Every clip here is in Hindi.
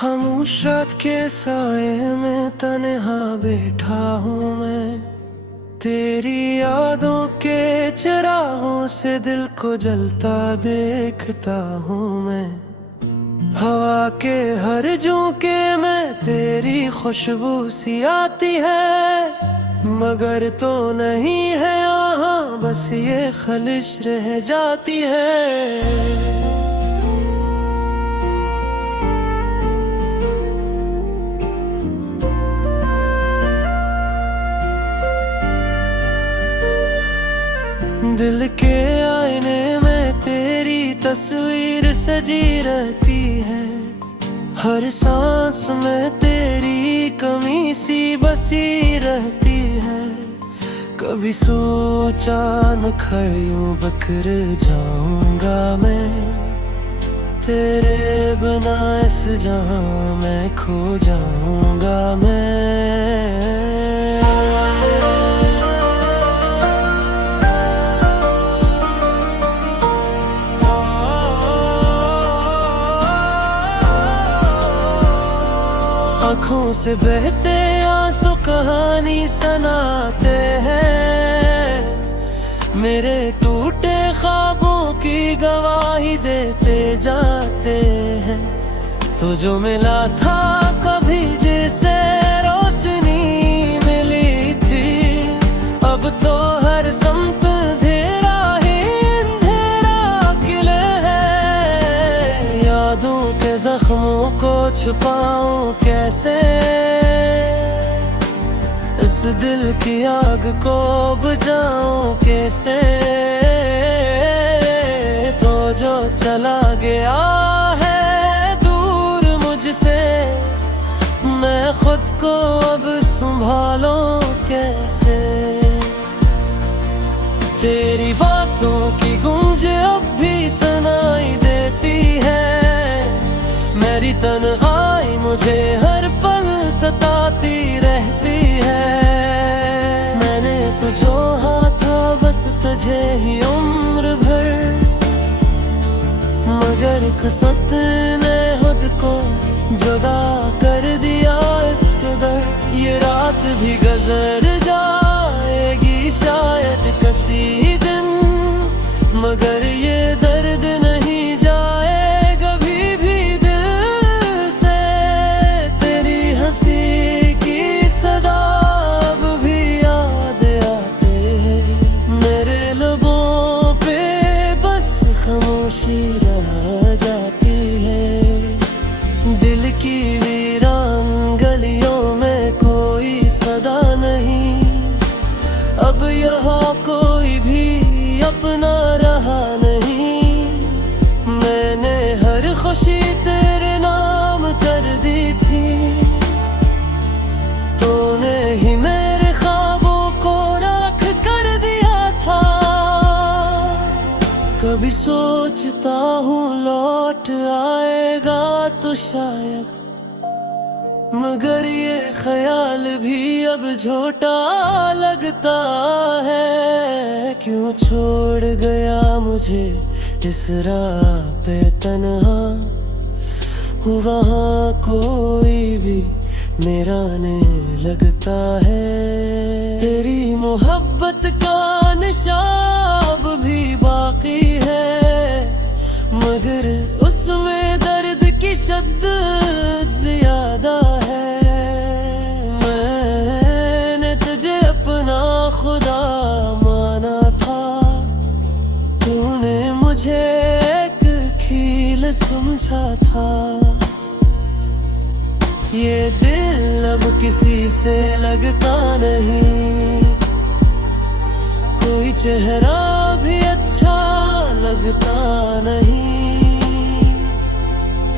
खामोश रात के साए में तन्हा बैठा हूँ मैं। तेरी यादों के चिरागों से दिल को जलता देखता हूँ मैं। हवा के हर झोंके में तेरी खुशबू सी आती है, मगर तो नहीं है यहाँ, बस ये खलिश रह जाती है। दिल के आईने में तेरी तस्वीर सजी रहती है, हर सांस में तेरी कमी सी बसी रहती है। कभी सोचा न यूं बखर जाऊंगा मैं, तेरे बिना इस जहां में खो जाऊंगा मैं। आँखों से बहते आंसू कहानी सुनाते हैं, मेरे टूटे ख्वाबों की गवाही देते जाते हैं। तो जो मिला था कभी जिसे रोशनी मिली थी, अब तो हर सम्त अंधेरा ही अंधेरा किले है। यादों के जख्मों को छुपाऊं कैसे, इस दिल की आग को बुझाऊं कैसे। तो जो चला गया है दूर मुझसे, मैं खुद को अब संभालूं कैसे। तेरी बातों की गूंज अब भी सुनाई देती है, मेरी तन्हाई मुझे हर पल सताती रहती है। मैंने तो जोहा था बस तुझे ही उम्र भर, मगर कसमत ने खुद को जुदा कर दिया इस कदर। ये रात भी गुजर जाएगी शायद किसी दिन, मगर ये दर्द नहीं जाए कभी भी दिल से। तेरी हंसी की सदा अब भी याद आते हैं, मेरे लबों पे बस खामोशी रह जाती है। दिल की वीरान गलियों में कोई सदा नहीं, अब यहाँ कोई भी अपना रहा नहीं। मैंने हर खुशी तेरे नाम कर दी थी, तूने ही मेरे ख्वाबों को राख कर दिया था। कभी सोचता हूँ लौट आएगा तो शायद, मगर ये ख्याल भी अब झूठा लगता है। क्यों छोड़ गया मुझे इस राह पे तन्हा, वहाँ कोई भी मेरा नहीं लगता है। तेरी मोहब्बत का निशाब भी बाकी है, मगर उसमें दर्द की शिद्दत ज्यादा है। मैंने तुझे अपना खुदा माना था, तूने मुझे एक खील समझा था। ये दिल अब किसी से लगता नहीं, कोई चेहरा भी अच्छा लगता नहीं।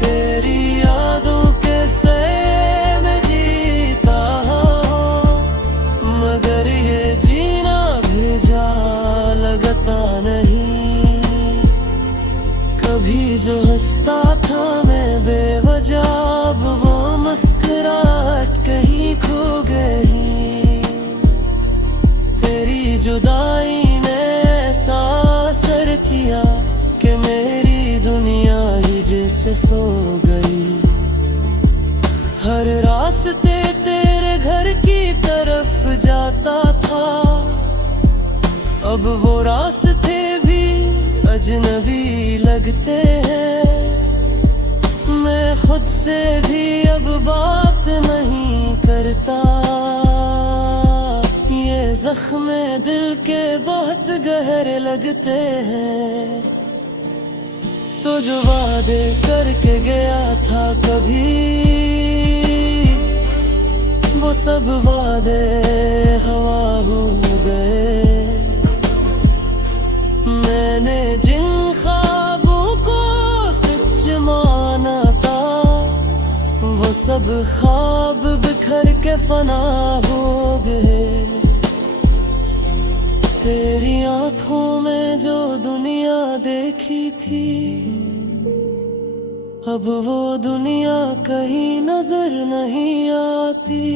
तेरी यादों के सए में जीता हूँ, मगर ये जीना भी जा लगता नहीं। कभी जो हंसता था मैं बेवजह, अब वो मुस्कुराहट कहीं खो गई। तेरी जुदाई ने ऐसा असर किया कि मेरी दुनिया ही जैसे सो गई। पास थे भी अजनबी लगते हैं। मैं खुद से भी अब बात नहीं करता। ये जख्म दिल के बहुत गहरे लगते हैं। तो जो वादे करके गया था कभी, वो सब वादे हवा हो गए। मैंने जिन ख्वाबों को सच माना था, वो सब ख्वाब बिखर के फना हो गए। तेरी आंखों में जो दुनिया देखी थी, अब वो दुनिया कहीं नजर नहीं आती।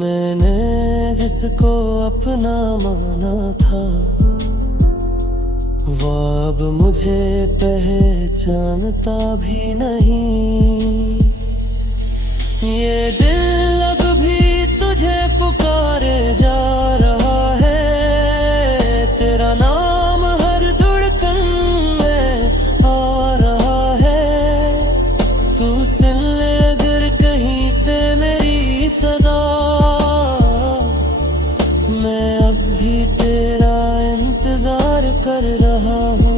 मैंने जिसको अपना माना था, वो अब मुझे पहचानता भी नहीं। ये दिल अब भी तुझे पुकारे जा रहा है। तेरा नाम हर धड़कन में आ रहा है। तू सुन ले अगर कहीं से मेरी सदा, मैं अब भी तेरा इंतजार कर रहा हूँ।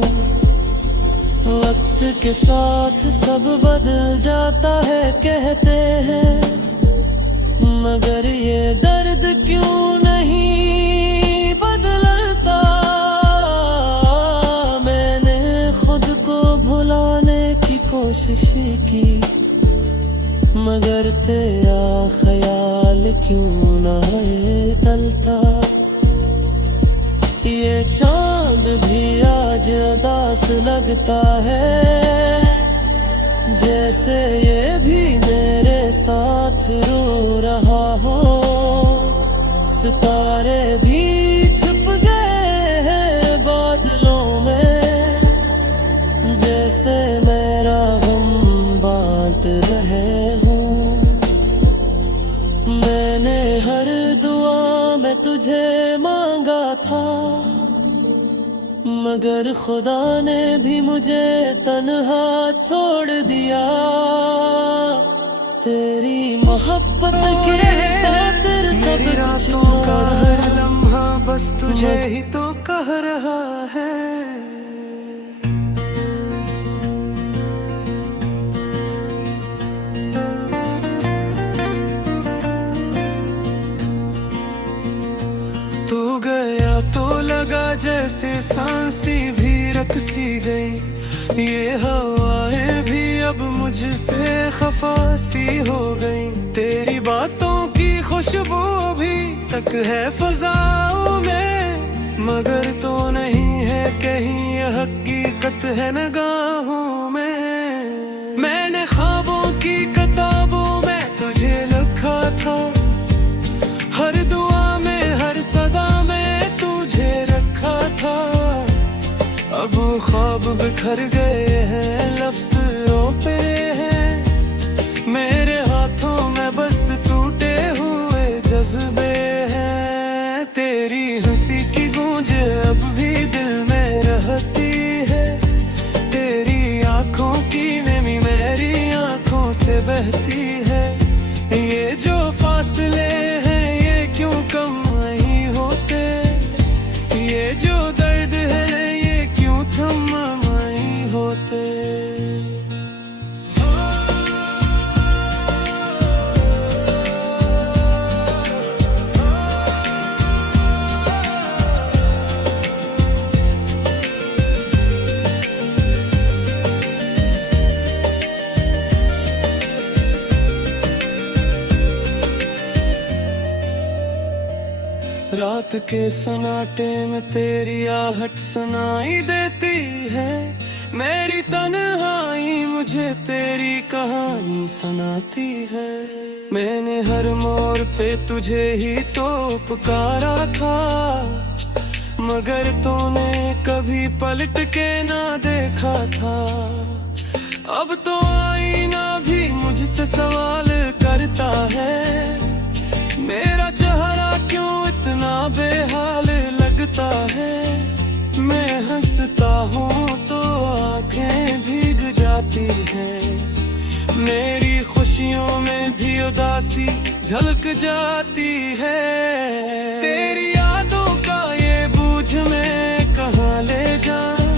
वक्त के साथ सब बदल जाता है कहते हैं, मगर ये दर्द क्यों नहीं बदलता। मैंने खुद को भुलाने की कोशिश की, मगर तेरा ख्याल क्यों ना टलता। ये चांद भी आज उदास लगता है, जैसे ये भी मेरे साथ रो रहा हो। सितारे भी छुप गए हैं बादलों में, जैसे मेरा गम बांट रहे हूँ। मैंने हर दुआ में तुझे मांगा था, मगर खुदा ने भी मुझे तन्हा छोड़ दिया। तेरी मोहब्बत के खातिर सब मेरी रातों का हर लम्हा बस तुझे ही तो कह रहा है। तू गया तो लगा जैसे सांसी भी रख सी गई। ये हवाएं भी अब मुझसे खफा सी हो गई। तेरी बातों की खुशबू भी तक है फजाओं में, मगर तो नहीं है कहीं यह हकीकत है निगाहों में। मैंने ख्वाबों की किताबों में तुझे लिखा था, हर दुआ में हर सदा में तुझे रखा था। अब ख्वाब बिखर गए हैं, लफ्ज़ों पे हैं। मेरे हाथों में बस टूटे हुए जज्बे हैं। तेरी हंसी की गूंज अब भी दिल में रहती है। तेरी आंखों की नमी मेरी आंखों से बहती है। ये जो फासले हैं ये क्यों कम नहीं होते। ये जो दर्द है ये क्यों थम नहीं होते। रात के सन्नाटे में तेरी आहट सुनाई देती है। मेरी तन्हाई मुझे तेरी कहानी सुनाती है। मैंने हर मोड़ पे तुझे ही तो पुकारा था, मगर तूने कभी पलट के ना देखा था। अब तो आईना भी मुझसे सवाल करता है, मेरा चेहरा क्यों इतना बेहाल लग सी झलक जाती है। तेरी यादों का ये बूझ में कहाँ ले जाऊं,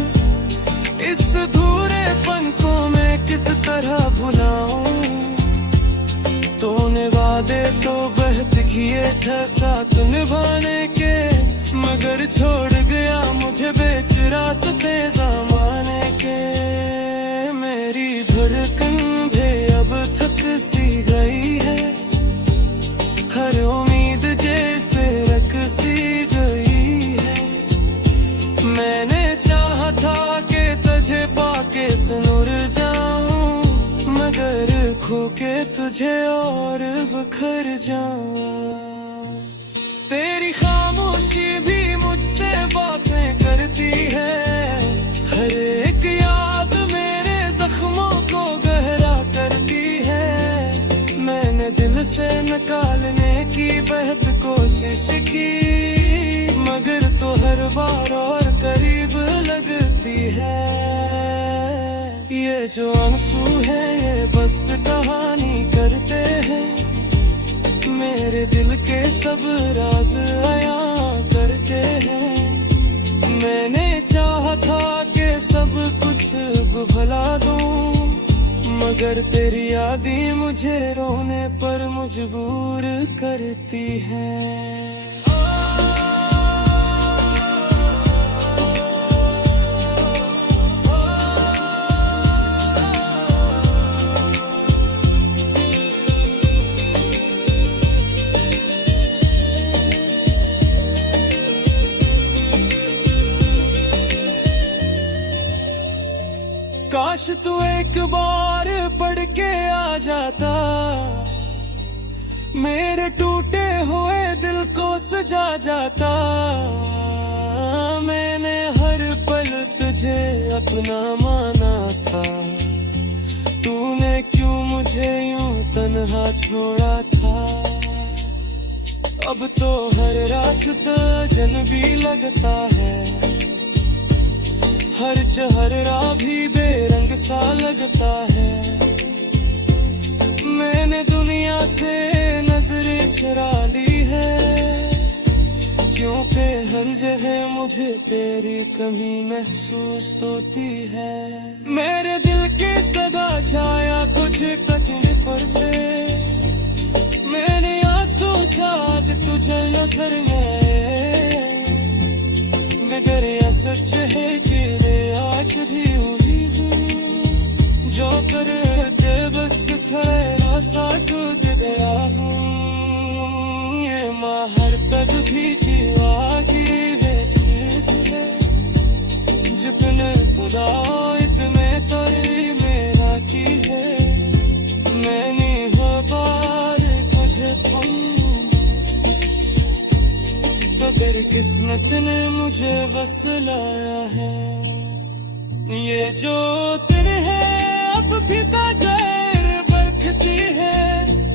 इस धूरेपन को मैं किस तरह भुलाऊं। तूने वादे तो बहुत किए थे साथ निभाने के, मगर छोड़ गया मुझे बेच रास्ते ज़माने के। मेरी धड़कन भी अब थक सी गई है, हर उम्मीद जैसे रख सी गई है। मैंने चाहा था कि तुझे पाके सुनुर जाऊं, मगर खो के तुझे और बिखर जाऊं। तेरी खामोशी भी मुझसे बातें करती है, हर एक याद मेरे जख्मों को गहरा करती है। मैंने दिल से निकालने की बहुत कोशिश की, मगर तो हर बार और करीब लगती है। ये जो आंसू है ये बस कहानी करते हैं, मेरे दिल के सब राज अयां करते हैं। मैंने चाहा था कि सब कुछ भुला दूं, मगर तेरी यादें मुझे रोने पर मजबूर करती है। काश तू एक बार पढ़ के आ जाता, मेरे टूटे हुए दिल को सजा जाता। मैंने हर पल तुझे अपना माना था, तूने क्यों मुझे यूं तन्हा छोड़ा था। अब तो हर रास्ता जनबी लगता है, हर चेहरा भी बेरंग सा लगता है। मैंने दुनिया से नजरें चुरा ली है, क्योंकि हर जगह मुझे तेरी कमी महसूस होती है। मेरे दिल की सदा छाया कुछ कतने पर थे, मैंने आंसू चाहत तुझे नजर में, मगर यह सच है कि आज भी वही हूँ जो करते बस तेरा साथ दे गया हूँ। ये महर तक भी की वाकी बेचीज है, जितने खुदा इतने तरी मेरा की है। मैंने हर बार तुझे तो फिर किस्मत ने मुझे बस लाया है। ये जो दिन है अब भी ताजर बरखती है,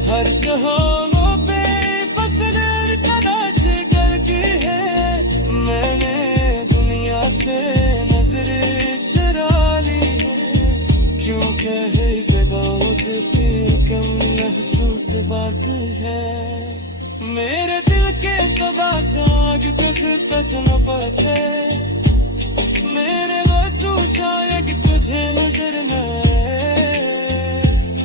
हर जहां पे बस तलाश करती है। मैंने दुनिया से नजरें चुरा ली है, क्योंकि है ज़िंदगी से भी कम महसूस बात है। मेरे दिल के सबा शाग कुछ कचन पथे, मेरे वस्तु शायद तुझे नजर न आए,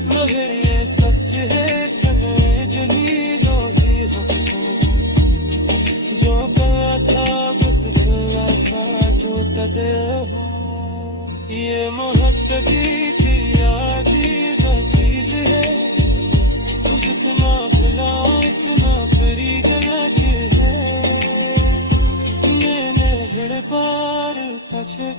मगर ये सच है कि मैं जमीनों ही हूँ, जो कहा था बस खुला सा जो तदे हो। ये मोहब्बत की यादी का चीज है, तुझ इतना भुला इतना परी गया कि है। मैंने हर बार तुझे